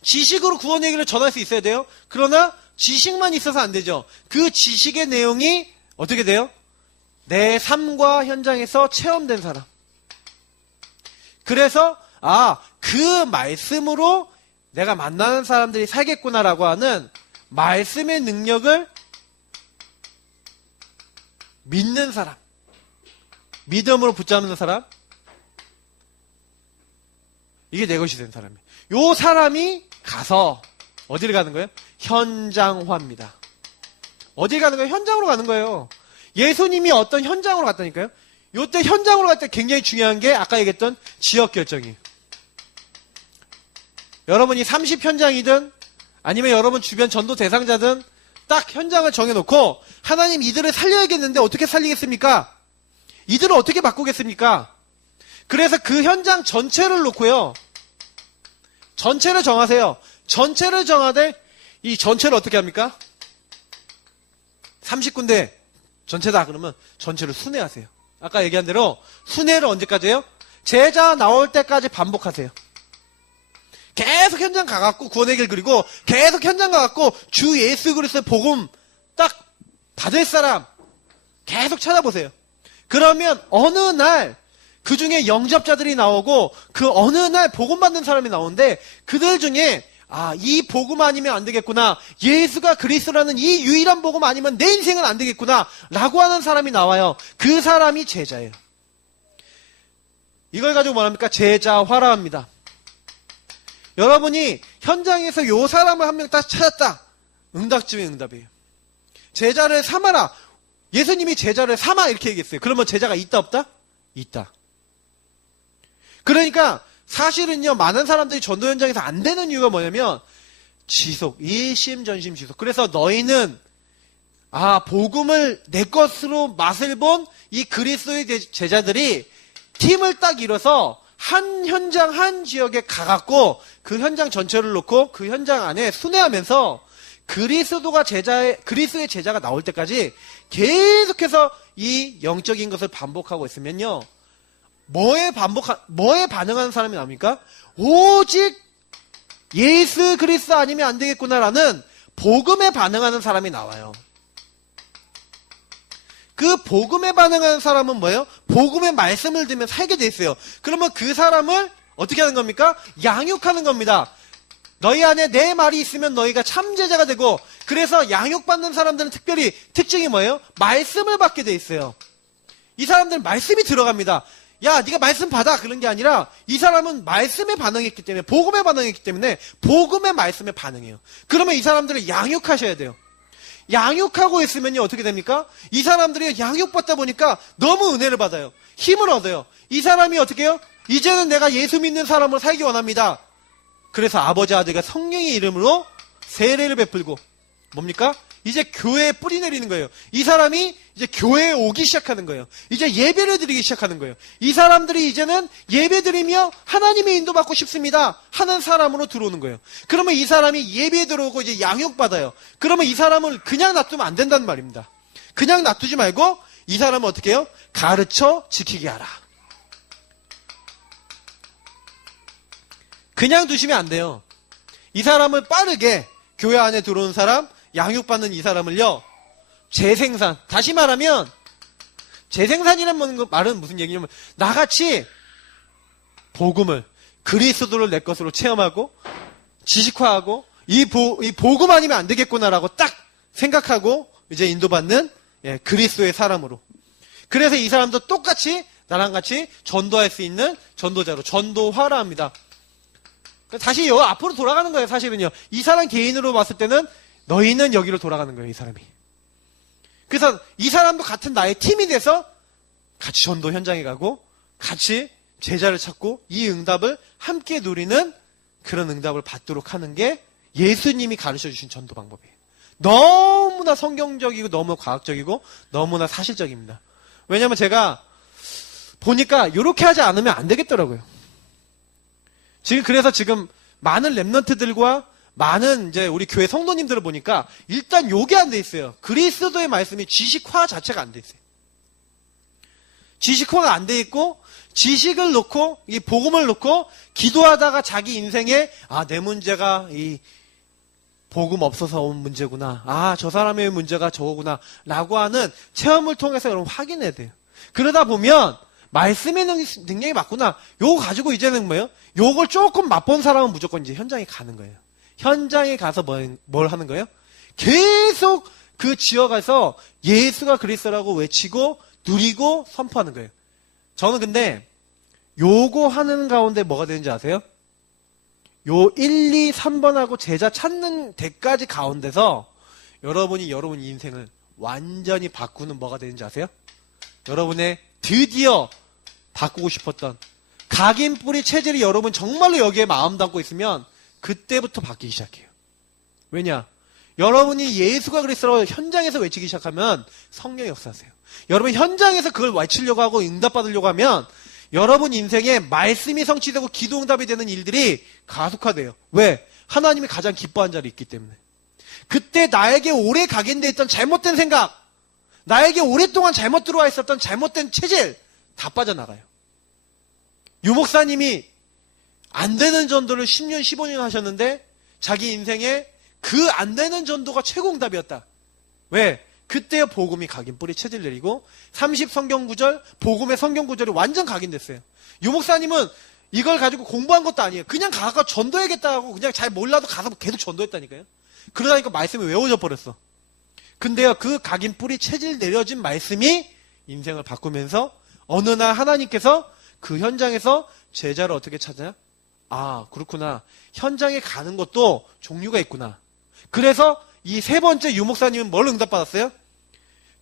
지식으로 구원의 길을 전할 수 있어야 돼요. 그러나 지식만 있어서 안 되죠. 그 지식의 내용이 어떻게 돼요? 내 삶과 현장에서 체험된 사람. 그래서 그 말씀으로 내가 만나는 사람들이 살겠구나라고 하는 말씀의 능력을 믿는 사람, 믿음으로 붙잡는 사람, 이게 내 것이 된 사람이에요. 요 사람이 가서 어디를 가는 거예요? 현장화입니다. 어디 가는 거예요? 현장으로 가는 거예요. 예수님이 어떤 현장으로 갔다니까요. 요때 현장으로 갈 때 굉장히 중요한 게 아까 얘기했던 지역 결정이에요. 여러분이 30현장이든 아니면 여러분 주변 전도 대상자든 딱 현장을 정해놓고 하나님 이들을 살려야겠는데 어떻게 살리겠습니까? 이들을 어떻게 바꾸겠습니까? 그래서 그 현장 전체를 놓고요. 전체를 정하세요. 전체를 정하되 이 전체를 어떻게 합니까? 30군데 전체다 그러면 전체를 순회하세요. 아까 얘기한 대로 순회를 언제까지 해요? 제자 나올 때까지 반복하세요. 계속 현장 가갖고 구원의 길 그리고 계속 현장 가갖고 주 예수 그리스도의 복음 딱 받을 사람 계속 찾아보세요. 그러면 어느 날 그 중에 영접자들이 나오고 그 어느 날 복음 받는 사람이 나오는데 그들 중에 이 복음 아니면 안 되겠구나. 예수가 그리스도라는 이 유일한 복음 아니면 내 인생은 안 되겠구나. 라고 하는 사람이 나와요. 그 사람이 제자예요. 이걸 가지고 뭐합니까? 제자화라 합니다. 여러분이 현장에서 요 사람을 한 명 딱 찾았다. 응답 중에 응답이에요. 제자를 삼아라. 예수님이 제자를 삼아 이렇게 얘기했어요. 그러면 제자가 있다 없다? 있다. 그러니까 사실은요, 많은 사람들이 전도 현장에서 안 되는 이유가 뭐냐면 지속, 일심전심 지속. 그래서 너희는 복음을 내 것으로 맛을 본 이 그리스도의 제자들이 팀을 딱 이뤄서 한 현장, 한 지역에 가갖고 그 현장 전체를 놓고 그 현장 안에 순회하면서 그리스도의 제자가 나올 때까지 계속해서 이 영적인 것을 반복하고 있으면요. 뭐에 반응하는 사람이 나옵니까? 오직 예수 그리스도 아니면 안 되겠구나라는 복음에 반응하는 사람이 나와요. 그 복음에 반응하는 사람은 뭐예요? 복음의 말씀을 들으면 살게 돼 있어요. 그러면 그 사람을 어떻게 하는 겁니까? 양육하는 겁니다. 너희 안에 내 말이 있으면 너희가 참 제자가 되고, 그래서 양육받는 사람들은 특별히 특징이 뭐예요? 말씀을 받게 돼 있어요. 이 사람들은 말씀이 들어갑니다. 야, 네가 말씀 받아, 그런 게 아니라 이 사람은 말씀에 반응했기 때문에, 복음에 반응했기 때문에 복음의 말씀에 반응해요. 그러면 이 사람들을 양육하셔야 돼요. 양육하고 있으면요 어떻게 됩니까? 이 사람들이 양육받다 보니까 너무 은혜를 받아요. 힘을 얻어요. 이 사람이 어떻게 해요? 이제는 내가 예수 믿는 사람으로 살기 원합니다. 그래서 아버지 아들과 성령의 이름으로 세례를 베풀고, 뭡니까? 이제 교회에 뿌리 내리는 거예요. 이 사람이 이제 교회에 오기 시작하는 거예요. 이제 예배를 드리기 시작하는 거예요. 이 사람들이 이제는 예배 드리며 하나님의 인도받고 싶습니다 하는 사람으로 들어오는 거예요. 그러면 이 사람이 예배에 들어오고 이제 양육받아요. 그러면 이 사람을 그냥 놔두면 안 된다는 말입니다. 그냥 놔두지 말고 이 사람은 어떻게 해요? 가르쳐 지키게 하라. 그냥 두시면 안 돼요. 이 사람을 빠르게, 교회 안에 들어온 사람, 양육받는 이 사람을요, 재생산. 다시 말하면, 재생산이라는 말은 무슨 얘기냐면, 나같이 복음을, 그리스도를 내 것으로 체험하고, 지식화하고, 이 복음 아니면 안 되겠구나라고 딱 생각하고, 이제 인도받는, 그리스도의 사람으로. 그래서 이 사람도 똑같이, 나랑 같이 전도할 수 있는 전도자로, 전도화라 합니다. 다시 앞으로 돌아가는 거예요, 사실은요. 이 사람 개인으로 봤을 때는 너희는 여기로 돌아가는 거예요, 이 사람이. 그래서 이 사람도 같은 나의 팀이 돼서 같이 전도 현장에 가고 같이 제자를 찾고 이 응답을 함께 누리는 그런 응답을 받도록 하는 게 예수님이 가르쳐 주신 전도 방법이에요. 너무나 성경적이고 너무 과학적이고 너무나 사실적입니다. 왜냐하면 제가 보니까 이렇게 하지 않으면 안 되겠더라고요. 그래서 지금 많은 랩런트들과 많은 이제 우리 교회 성도님들을 보니까 일단 요게 안 돼 있어요. 그리스도의 말씀이 지식화 자체가 안 돼 있어요. 지식화가 안 돼 있고, 지식을 놓고, 이 복음을 놓고, 기도하다가 자기 인생에, 내 문제가 이 복음 없어서 온 문제구나. 저 사람의 문제가 저거구나. 라고 하는 체험을 통해서 여러분 확인해야 돼요. 그러다 보면, 말씀의 능력이 맞구나. 요거 가지고 이제는 뭐예요? 요걸 조금 맛본 사람은 무조건 이제 현장에 가는 거예요. 현장에 가서 뭘 하는 거예요? 계속 그 지역에서 예수가 그리스도라고 외치고 누리고 선포하는 거예요. 저는 근데 요거 하는 가운데 뭐가 되는지 아세요? 요 1, 2, 3번하고 제자 찾는 데까지 가운데서 여러분이 여러분 인생을 완전히 바꾸는 뭐가 되는지 아세요? 여러분의 드디어 바꾸고 싶었던 각인 뿌리 체질이 여러분 정말로 여기에 마음 담고 있으면 그때부터 바뀌기 시작해요. 왜냐? 여러분이 예수가 그리스도라고 현장에서 외치기 시작하면 성령이 역사하세요. 여러분 현장에서 그걸 외치려고 하고 응답받으려고 하면 여러분 인생에 말씀이 성취되고 기도 응답이 되는 일들이 가속화돼요. 왜? 하나님이 가장 기뻐한 자리에 있기 때문에. 그때 나에게 오래 각인되어 있던 잘못된 생각, 나에게 오랫동안 잘못 들어와 있었던 잘못된 체질 다 빠져나가요. 유 목사님이 안 되는 전도를 10년, 15년 하셨는데 자기 인생에 그 안 되는 전도가 최고 응답이었다. 왜? 그때 복음이 각인 뿌리 체질 내리고 30 성경구절, 복음의 성경구절이 완전 각인됐어요. 유 목사님은 이걸 가지고 공부한 것도 아니에요. 그냥 가서 전도해야겠다 하고 그냥 잘 몰라도 가서 계속 전도했다니까요. 그러다니까 말씀이 외워져 버렸어. 근데요, 그 각인 뿌리 체질 내려진 말씀이 인생을 바꾸면서 어느 날 하나님께서 그 현장에서 제자를 어떻게 찾아요? 그렇구나. 현장에 가는 것도 종류가 있구나. 그래서 이 세 번째 유 목사님은 뭘 응답받았어요?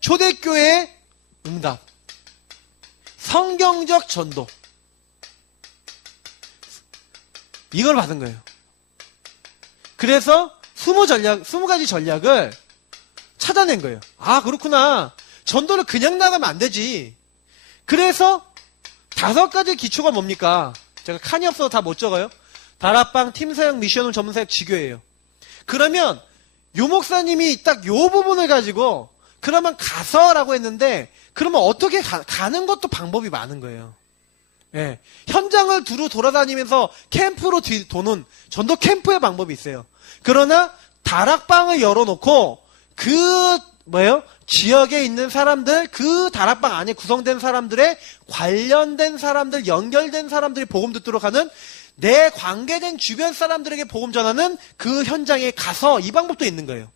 초대교회의 응답. 성경적 전도. 이걸 받은 거예요. 그래서 20가지 전략을 찾아낸 거예요. 그렇구나. 전도를 그냥 나가면 안 되지. 그래서 5가지 기초가 뭡니까? 제가 칸이 없어서 다 못 적어요. 다락방, 팀사역, 미션홈, 전문사역, 지교예요. 그러면 유 목사님이 딱 요 부분을 가지고 그러면 가서라고 했는데 그러면 어떻게 가는 것도 방법이 많은 거예요. 예. 현장을 두루 돌아다니면서 캠프로 도는 전도 캠프의 방법이 있어요. 그러나 다락방을 열어놓고 지역에 있는 사람들, 그 다락방 안에 구성된 사람들의 관련된 사람들, 연결된 사람들이 복음 듣도록 하는 내 관계된 주변 사람들에게 복음 전하는 그 현장에 가서 이 방법도 있는 거예요.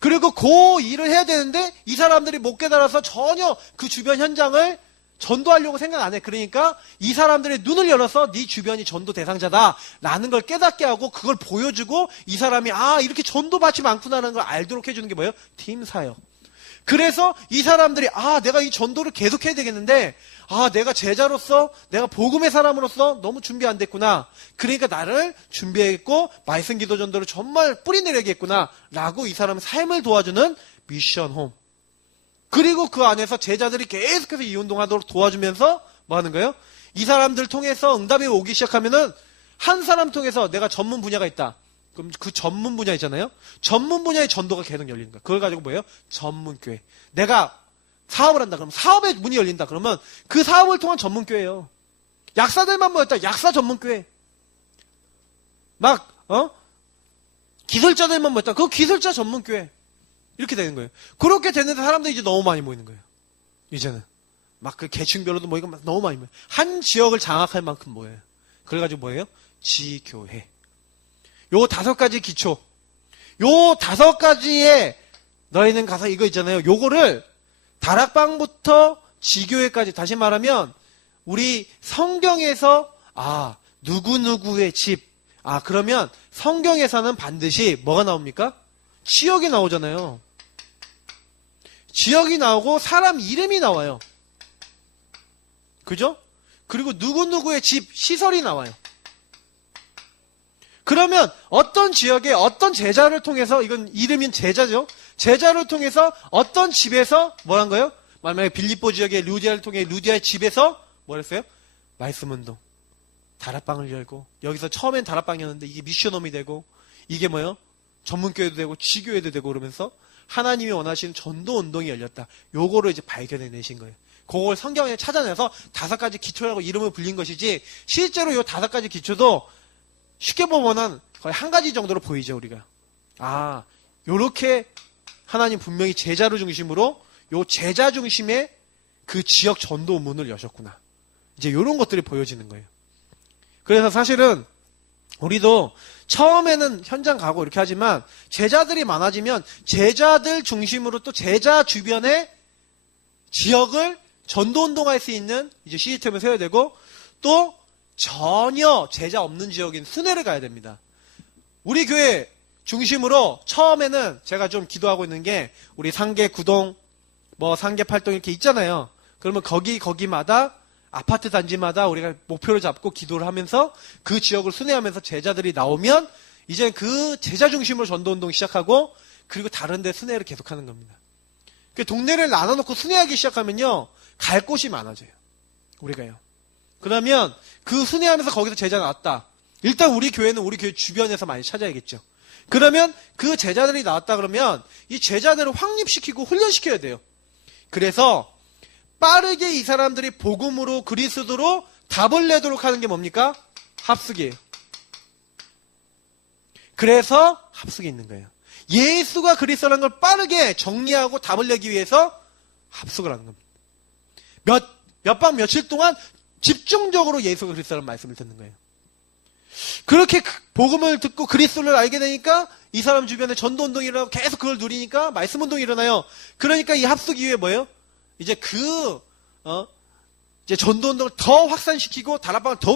그리고 그 일을 해야 되는데 이 사람들이 못 깨달아서 전혀 그 주변 현장을 전도하려고 생각 안 해. 그러니까 이 사람들의 눈을 열어서 네 주변이 전도 대상자다라는 걸 깨닫게 하고 그걸 보여주고 이 사람이 이렇게 전도받지 많구나라는 걸 알도록 해주는 게 뭐예요? 팀 사역. 그래서 이 사람들이 내가 이 전도를 계속해야 되겠는데 내가 제자로서 내가 복음의 사람으로서 너무 준비 안 됐구나. 그러니까 나를 준비해야겠고 말씀 기도 전도를 정말 뿌리내려야겠구나 라고 이 사람의 삶을 도와주는 미션 홈. 그리고 그 안에서 제자들이 계속해서 이 운동하도록 도와주면서 뭐 하는 거예요? 이 사람들 통해서 응답이 오기 시작하면은 한 사람 통해서 내가 전문 분야가 있다. 그럼 그 전문 분야 있잖아요. 전문 분야의 전도가 계속 열리는 거야. 그걸 가지고 뭐예요? 전문교회. 내가 사업을 한다. 그러면 사업의 문이 열린다. 그러면 그 사업을 통한 전문교회예요. 약사들만 모였다. 약사 전문교회. 기술자들만 모였다. 그 기술자 전문교회. 이렇게 되는 거예요. 그렇게 됐는데 사람들이 이제 너무 많이 모이는 거예요. 이제는. 그 계층별로도 모이고 너무 많이 모여요. 한 지역을 장악할 만큼 모여요. 그래가지고 뭐예요? 지교회. 요 5가지 기초. 요 5가지에 너희는 가서 이거 있잖아요. 요거를 다락방부터 지교회까지 다시 말하면 우리 성경에서 누구누구의 집. 그러면 성경에서는 반드시 뭐가 나옵니까? 지역이 나오잖아요. 지역이 나오고 사람 이름이 나와요. 그죠? 그리고 누구누구의 집, 시설이 나와요. 그러면 어떤 지역에 어떤 제자를 통해서, 이건 이름인 제자죠. 제자를 통해서 어떤 집에서 뭐란 거예요? 만약에 빌립보 지역의 루디아를 통해 루디아의 집에서 뭐랬어요? 말씀 운동. 다락방을 열고 여기서 처음엔 다락방이었는데 이게 미션홈이 되고 이게 뭐예요? 전문교회도 되고 지교회도 되고 그러면서 하나님이 원하시는 전도 운동이 열렸다. 요거를 이제 발견해내신 거예요. 그걸 성경에 찾아내서 5가지 기초라고 이름을 불린 것이지 실제로 요 5가지 기초도 쉽게 보면은 거의 한 가지 정도로 보이죠, 우리가. 요렇게 하나님 분명히 제자를 중심으로 요 제자 중심의 그 지역 전도 문을 여셨구나. 이제 요런 것들이 보여지는 거예요. 그래서 사실은 우리도 처음에는 현장 가고 이렇게 하지만 제자들이 많아지면 제자들 중심으로 또 제자 주변의 지역을 전도운동할 수 있는 이제 시스템을 세워야 되고 또 전혀 제자 없는 지역인 순회를 가야 됩니다. 우리 교회 중심으로 처음에는 제가 좀 기도하고 있는 게 우리 상계 9동, 상계 8동 이렇게 있잖아요. 그러면 거기마다 아파트 단지마다 우리가 목표를 잡고 기도를 하면서 그 지역을 순회하면서 제자들이 나오면 이제 그 제자 중심으로 전도운동 시작하고 그리고 다른 데 순회를 계속하는 겁니다. 동네를 나눠놓고 순회하기 시작하면요. 갈 곳이 많아져요. 우리가요. 그러면 그 순회하면서 거기서 제자 나왔다. 일단 우리 교회는 우리 교회 주변에서 많이 찾아야겠죠. 그러면 그 제자들이 나왔다 그러면 이 제자들을 확립시키고 훈련시켜야 돼요. 그래서 빠르게 이 사람들이 복음으로 그리스도로 답을 내도록 하는 게 뭡니까? 합숙이에요. 그래서 합숙이 있는 거예요. 예수가 그리스도라는 걸 빠르게 정리하고 답을 내기 위해서 합숙을 하는 겁니다. 몇 박 며칠 동안 집중적으로 예수가 그리스도라는 말씀을 듣는 거예요. 그렇게 복음을 듣고 그리스도를 알게 되니까 이 사람 주변에 전도운동이 일어나고 계속 그걸 누리니까 말씀운동이 일어나요. 그러니까 이 합숙 이후에 뭐예요? 이제 이제 전도운동을 더 확산시키고 다락방을 더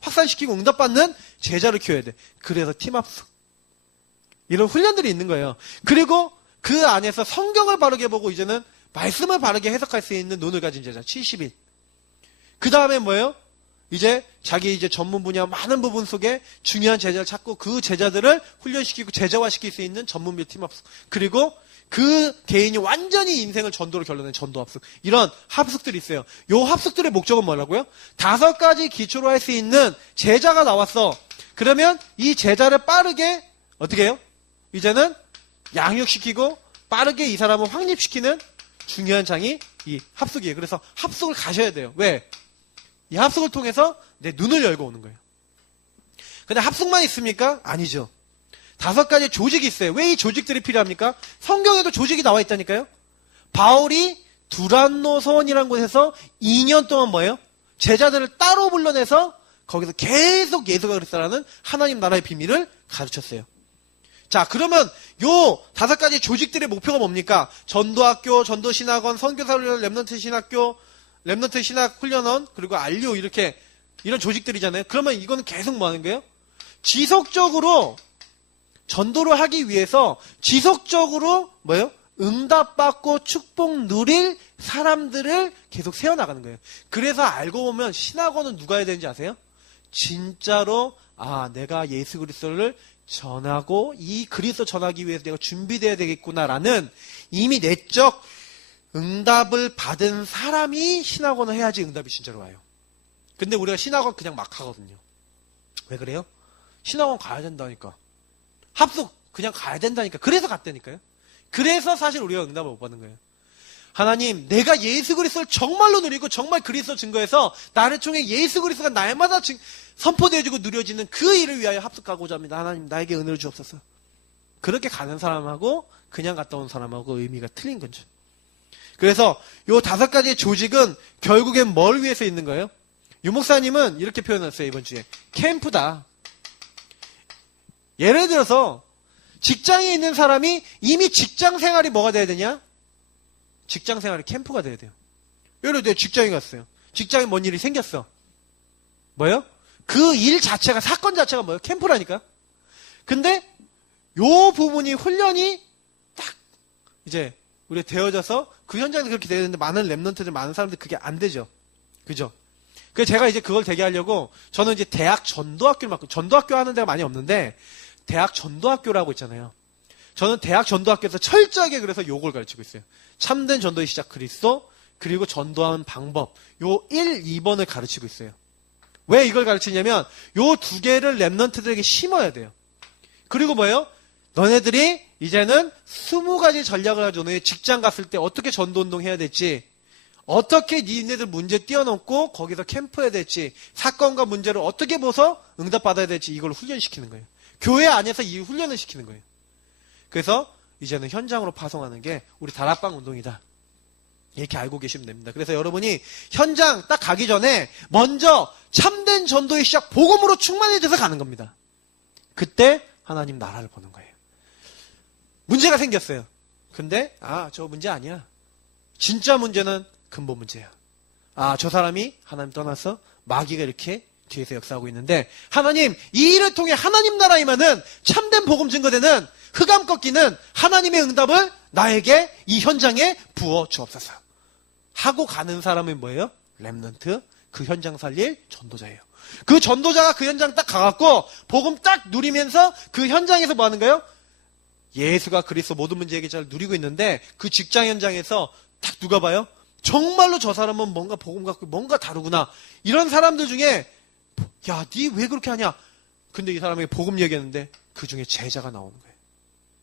확산시키고 응답받는 제자를 키워야 돼. 그래서 팀합숙. 이런 훈련들이 있는 거예요. 그리고 그 안에서 성경을 바르게 보고 이제는 말씀을 바르게 해석할 수 있는 눈을 가진 제자 70일. 그 다음에 뭐예요? 이제 자기 이제 전문 분야 많은 부분 속에 중요한 제자를 찾고 그 제자들을 훈련시키고 제자화시킬 수 있는 전문비 팀합숙. 그리고 그 개인이 완전히 인생을 전도로 결론낸 전도 합숙. 이런 합숙들이 있어요. 요 합숙들의 목적은 뭐라고요? 5가지 기초로 할 수 있는 제자가 나왔어. 그러면 이 제자를 빠르게 어떻게 해요? 이제는 양육시키고 빠르게 이 사람을 확립시키는 중요한 장이 이 합숙이에요. 그래서 합숙을 가셔야 돼요. 왜? 이 합숙을 통해서 내 눈을 열고 오는 거예요. 근데 합숙만 있습니까? 아니죠. 5가지 조직이 있어요. 왜 이 조직들이 필요합니까? 성경에도 조직이 나와 있다니까요. 바울이 두란노 서원이라는 곳에서 2년 동안 뭐예요? 제자들을 따로 불러내서 거기서 계속 예수가 그리스도라는 하나님 나라의 비밀을 가르쳤어요. 자, 그러면 요 5가지 조직들의 목표가 뭡니까? 전도학교, 전도신학원, 선교사훈련, 렘넌트 신학교, 렘넌트 신학훈련원, 그리고 알료 이렇게 이런 조직들이잖아요. 그러면 이거는 계속 뭐 하는 거예요? 지속적으로 전도를 하기 위해서 지속적으로 뭐예요? 응답받고 축복 누릴 사람들을 계속 세워나가는 거예요. 그래서 알고 보면 신학원은 누가 해야 되는지 아세요? 진짜로 내가 예수 그리스도를 전하고 이 그리스도 전하기 위해서 내가 준비돼야 되겠구나라는 이미 내적 응답을 받은 사람이 신학원을 해야지 응답이 진짜로 와요. 근데 우리가 신학원 그냥 막 하거든요. 왜 그래요? 신학원 가야 된다니까. 합숙 그냥 가야 된다니까. 그래서 갔다니까요. 그래서 사실 우리가 응답을 못 받는 거예요. 하나님, 내가 예수 그리스도를 정말로 누리고 정말 그리스도 증거해서 나를 통해 예수 그리스도가 날마다 선포되어지고 누려지는 그 일을 위하여 합숙하고자 합니다. 하나님, 나에게 은혜를 주옵소서. 그렇게 가는 사람하고 그냥 갔다 온 사람하고 의미가 틀린 거죠. 그래서 요 5가지의 조직은 결국엔 뭘 위해서 있는 거예요? 유 목사님은 이렇게 표현했어요. 이번 주에 캠프다. 예를 들어서 직장에 있는 사람이 이미 직장 생활이 뭐가 돼야 되냐? 직장 생활이 캠프가 돼야 돼요. 예를 들어 직장에 갔어요. 직장에 뭔 일이 생겼어. 뭐예요? 그 일 자체가, 사건 자체가 뭐예요? 캠프라니까. 근데 요 부분이 훈련이 딱 이제 우리 되어져서 그 현장에서 그렇게 돼야 되는데 많은 랩런트들, 많은 사람들 그게 안 되죠. 그죠? 그래서 제가 이제 그걸 되게 하려고 저는 이제 대학 전도학교를 맡고, 전도학교 하는 데가 많이 없는데 대학 전도학교라고 있잖아요. 저는 대학 전도학교에서 철저하게 그래서 요걸 가르치고 있어요. 참된 전도의 시작 그리스도, 그리고 전도하는 방법, 요 1, 2번을 가르치고 있어요. 왜 이걸 가르치냐면 요 2개를 랩런트들에게 심어야 돼요. 그리고 뭐예요? 너네들이 이제는 20가지 전략을 가지고 너네 직장 갔을 때 어떻게 전도운동 해야 될지, 어떻게 니네들 문제 뛰어넘고 거기서 캠프해야 될지, 사건과 문제를 어떻게 보서 응답받아야 될지 이걸 훈련시키는 거예요. 교회 안에서 이 훈련을 시키는 거예요. 그래서 이제는 현장으로 파송하는 게 우리 다락방 운동이다. 이렇게 알고 계시면 됩니다. 그래서 여러분이 현장 딱 가기 전에 먼저 참된 전도의 시작 복음으로 충만해져서 가는 겁니다. 그때 하나님 나라를 보는 거예요. 문제가 생겼어요. 근데 저 문제 아니야. 진짜 문제는 근본 문제야. 저 사람이 하나님 떠나서 마귀가 이렇게 뒤에서 역사하고 있는데, 하나님 이 일을 통해 하나님 나라 임하는 참된 복음 증거되는 흑암 꺾이는 하나님의 응답을 나에게 이 현장에 부어 주옵소서 하고 가는 사람은 뭐예요? 렘넌트, 그 현장 살릴 전도자예요. 그 전도자가 그 현장 딱 가갖고 복음 딱 누리면서 그 현장에서 뭐 하는 거예요? 예수가 그리스도 모든 문제 해결자를 누리고 있는데 그 직장 현장에서 딱 누가 봐요? 정말로 저 사람은 뭔가 복음 갖고 뭔가 다르구나. 이런 사람들 중에 야, 니 왜 그렇게 하냐? 근데 이 사람에게 복음 얘기했는데 그 중에 제자가 나오는 거예요.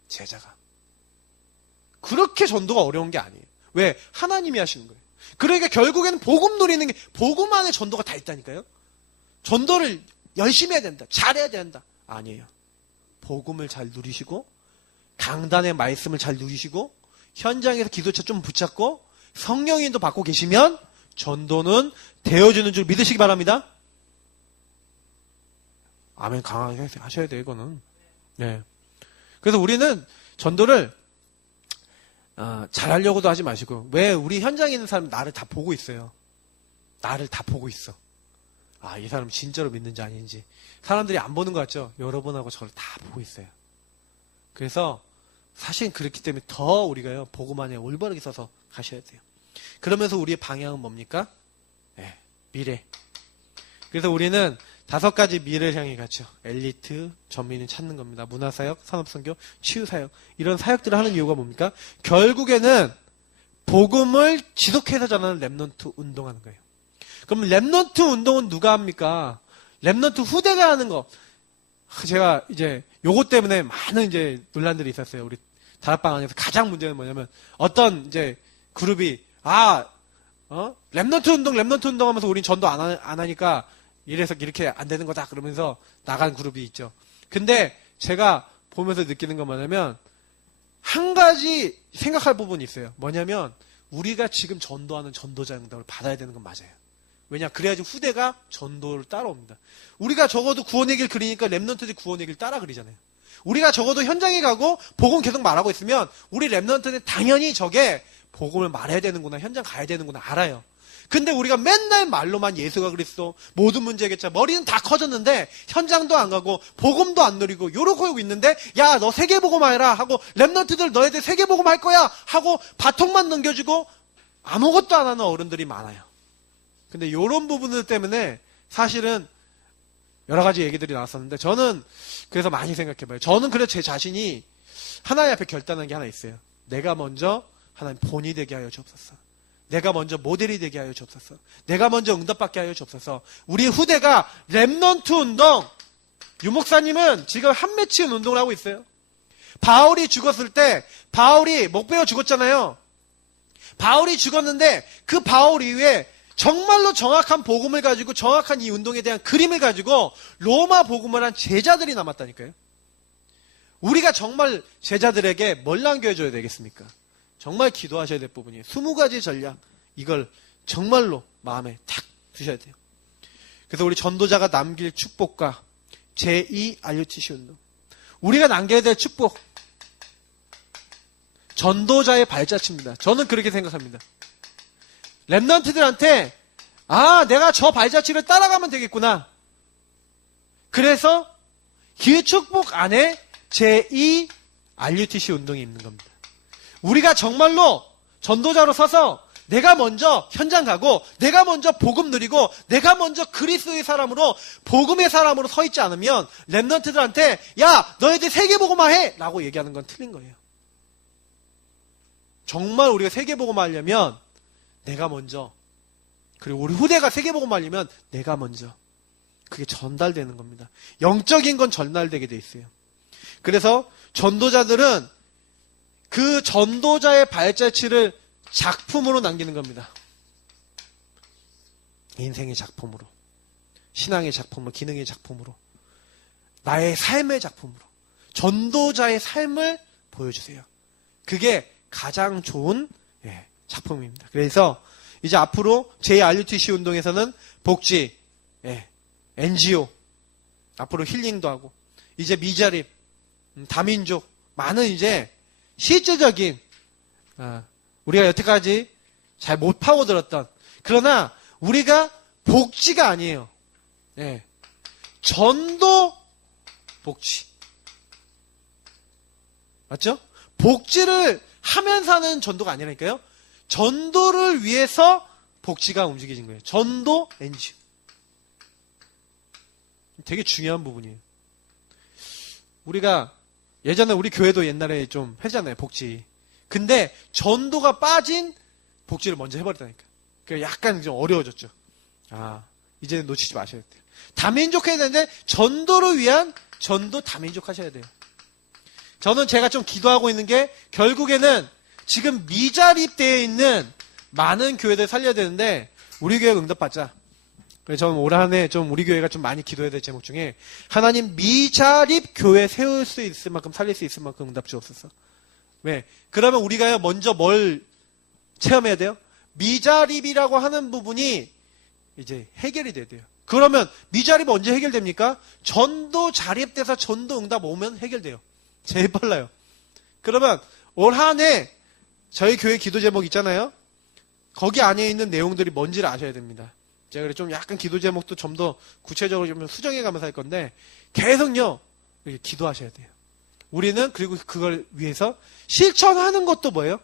제자가. 그렇게 전도가 어려운 게 아니에요. 왜? 하나님이 하시는 거예요. 그러니까 결국에는 복음 누리는 게, 복음 안에 전도가 다 있다니까요. 전도를 열심히 해야 된다. 잘해야 된다. 아니에요. 복음을 잘 누리시고, 강단의 말씀을 잘 누리시고, 현장에서 기도처 좀 붙잡고 성령인도 받고 계시면 전도는 되어주는 줄 믿으시기 바랍니다. 아멘. 강하게 하셔야 돼요, 이거는. 네. 그래서 우리는 전도를 잘하려고도 하지 마시고, 왜? 우리 현장에 있는 사람 나를 다 보고 있어요. 나를 다 보고 있어. 이 사람 진짜로 믿는지 아닌지. 사람들이 안 보는 것 같죠? 여러분하고 저를 다 보고 있어요. 그래서 사실 그렇기 때문에 더 우리가요, 복음 안에 올바르게 서서 가셔야 돼요. 그러면서 우리의 방향은 뭡니까? 네, 미래. 그래서 우리는 5가지 미래를 향해 갔죠. 엘리트, 전민을 찾는 겁니다. 문화사역, 산업선교, 치유사역. 이런 사역들을 하는 이유가 뭡니까? 결국에는 복음을 지속해서 전하는 랩넌트 운동하는 거예요. 그럼 랩넌트 운동은 누가 합니까? 랩넌트 후대가 하는 거. 제가 이제 요것 때문에 많은 이제 논란들이 있었어요. 우리 다락방 안에서 가장 문제는 뭐냐면 어떤 이제 그룹이 랩넌트 운동 하면서 우린 전도 안 하니까 이래서 이렇게 안 되는 거다 그러면서 나간 그룹이 있죠. 근데 제가 보면서 느끼는 건 뭐냐면 한 가지 생각할 부분이 있어요. 뭐냐면 우리가 지금 전도하는 전도자 응답을 받아야 되는 건 맞아요. 왜냐? 그래야지 후대가 전도를 따라옵니다. 우리가 적어도 구원의 길 그리니까 랩런트들이 구원의 길 따라 그리잖아요. 우리가 적어도 현장에 가고 복음 계속 말하고 있으면 우리 랩런트는 당연히 저게 복음을 말해야 되는구나, 현장 가야 되는구나 알아요. 근데 우리가 맨날 말로만 예수가 그리스도, 모든 문제 해결자, 머리는 다 커졌는데 현장도 안 가고 복음도 안 누리고 요러고 있는데, 야, 너 세계복음 해라 하고, 랩런트들 너희들 세계복음 할 거야 하고 바통만 넘겨주고 아무것도 안 하는 어른들이 많아요. 근데 요런 부분들 때문에 사실은 여러 가지 얘기들이 나왔었는데, 저는 그래서 많이 생각해봐요. 저는 그래서 제 자신이 하나님 앞에 결단한 게 하나 있어요. 내가 먼저 하나님 본이 되게 하여 주옵소서. 내가 먼저 모델이 되게 하여 주옵소서. 내가 먼저 응답받게 하여 주옵소서. 우리 후대가 랩넌트 운동, 유 목사님은 지금 한 맺힌 운동을 하고 있어요. 바울이 죽었을 때, 바울이 목 베어 죽었잖아요. 바울이 죽었는데 그 바울 이후에 정말로 정확한 복음을 가지고, 정확한 이 운동에 대한 그림을 가지고 로마 복음을 한 제자들이 남았다니까요. 우리가 정말 제자들에게 뭘 남겨줘야 되겠습니까? 정말 기도하셔야 될 부분이에요. 20가지 전략, 이걸 정말로 마음에 탁 두셔야 돼요. 그래서 우리 전도자가 남길 축복과 제2 RUTC 운동, 우리가 남겨야 될 축복, 전도자의 발자취입니다. 저는 그렇게 생각합니다. 랩런트들한테 내가 저 발자취를 따라가면 되겠구나. 그래서 그 축복 안에 제2 RUTC 운동이 있는 겁니다. 우리가 정말로 전도자로 서서 내가 먼저 현장 가고, 내가 먼저 복음 누리고, 내가 먼저 그리스도의 사람으로, 복음의 사람으로 서 있지 않으면 랩런트들한테 야, 너희들 세계복음화 해! 라고 얘기하는 건 틀린 거예요. 정말 우리가 세계복음화 하려면 내가 먼저, 그리고 우리 후대가 세계복음화 하려면 내가 먼저, 그게 전달되는 겁니다. 영적인 건 전달되게 돼 있어요. 그래서 전도자들은 그 전도자의 발자취를 작품으로 남기는 겁니다. 인생의 작품으로, 신앙의 작품으로, 기능의 작품으로, 나의 삶의 작품으로, 전도자의 삶을 보여주세요. 그게 가장 좋은 작품입니다. 그래서 이제 앞으로 제2RUTC 운동에서는 복지, NGO, 앞으로 힐링도 하고, 이제 미자립, 다민족, 많은 이제 실질적인, 우리가 여태까지 잘 못 파고들었던, 그러나 우리가 복지가 아니에요. 전도 복지. 맞죠? 복지를 하면서 하는 전도가 아니라니까요. 전도를 위해서 복지가 움직여진 거예요. 전도 NGO. 되게 중요한 부분이에요. 우리가 예전에 우리 교회도 옛날에 좀 했잖아요, 복지. 근데 전도가 빠진 복지를 먼저 해버렸다니까. 그러니까 약간 좀 어려워졌죠. 이제는 놓치지 마셔야 돼요. 다민족 해야 되는데 전도를 위한 전도 다민족 하셔야 돼요. 저는 제가 좀 기도하고 있는 게, 결국에는 지금 미자립되어 있는 많은 교회들 살려야 되는데 우리 교회가 응답받자. 그래서 저는 올 한 해 좀 우리 교회가 좀 많이 기도해야 될 제목 중에, 하나님 미자립 교회 세울 수 있을 만큼, 살릴 수 있을 만큼 응답 주옵소서. 왜? 그러면 우리가 먼저 뭘 체험해야 돼요? 미자립이라고 하는 부분이 이제 해결이 돼야 돼요. 그러면 미자립 언제 해결됩니까? 전도 자립돼서 전도 응답 오면 해결돼요. 제일 빨라요. 그러면 올 한 해 저희 교회 기도 제목 있잖아요. 거기 안에 있는 내용들이 뭔지를 아셔야 됩니다. 제가 그래 좀 약간 기도 제목도 좀 더 구체적으로 좀 수정해 가면서 할 건데, 계속요 이렇게 기도하셔야 돼요. 우리는 그리고 그걸 위해서 실천하는 것도 뭐예요?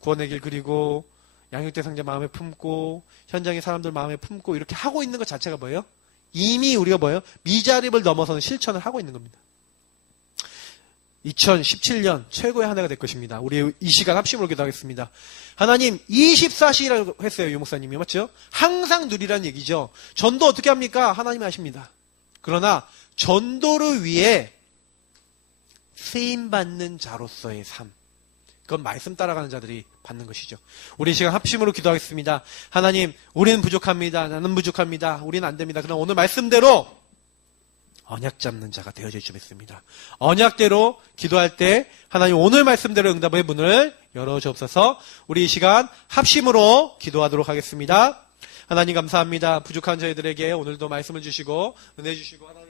구원의 길 그리고, 양육대상자 마음에 품고, 현장의 사람들 마음에 품고, 이렇게 하고 있는 것 자체가 뭐예요? 이미 우리가 뭐예요? 미자립을 넘어서는 실천을 하고 있는 겁니다. 2017년 최고의 한 해가 될 것입니다. 우리 이 시간 합심으로 기도하겠습니다. 하나님, 24시라고 했어요, 유 목사님이. 맞죠? 항상 누리라는 얘기죠. 전도 어떻게 합니까? 하나님이 하십니다. 그러나 전도를 위해 쓰임받는 자로서의 삶, 그건 말씀 따라가는 자들이 받는 것이죠. 우리 이 시간 합심으로 기도하겠습니다. 하나님, 우리는 부족합니다. 나는 부족합니다. 우리는 안 됩니다. 그럼 오늘 말씀대로 언약 잡는 자가 되어져 주겠습니다. 언약대로 기도할 때 하나님 오늘 말씀대로 응답의 문을 열어주옵소서. 우리 이 시간 합심으로 기도하도록 하겠습니다. 하나님 감사합니다. 부족한 저희들에게 오늘도 말씀을 주시고 은혜 주시고 하나님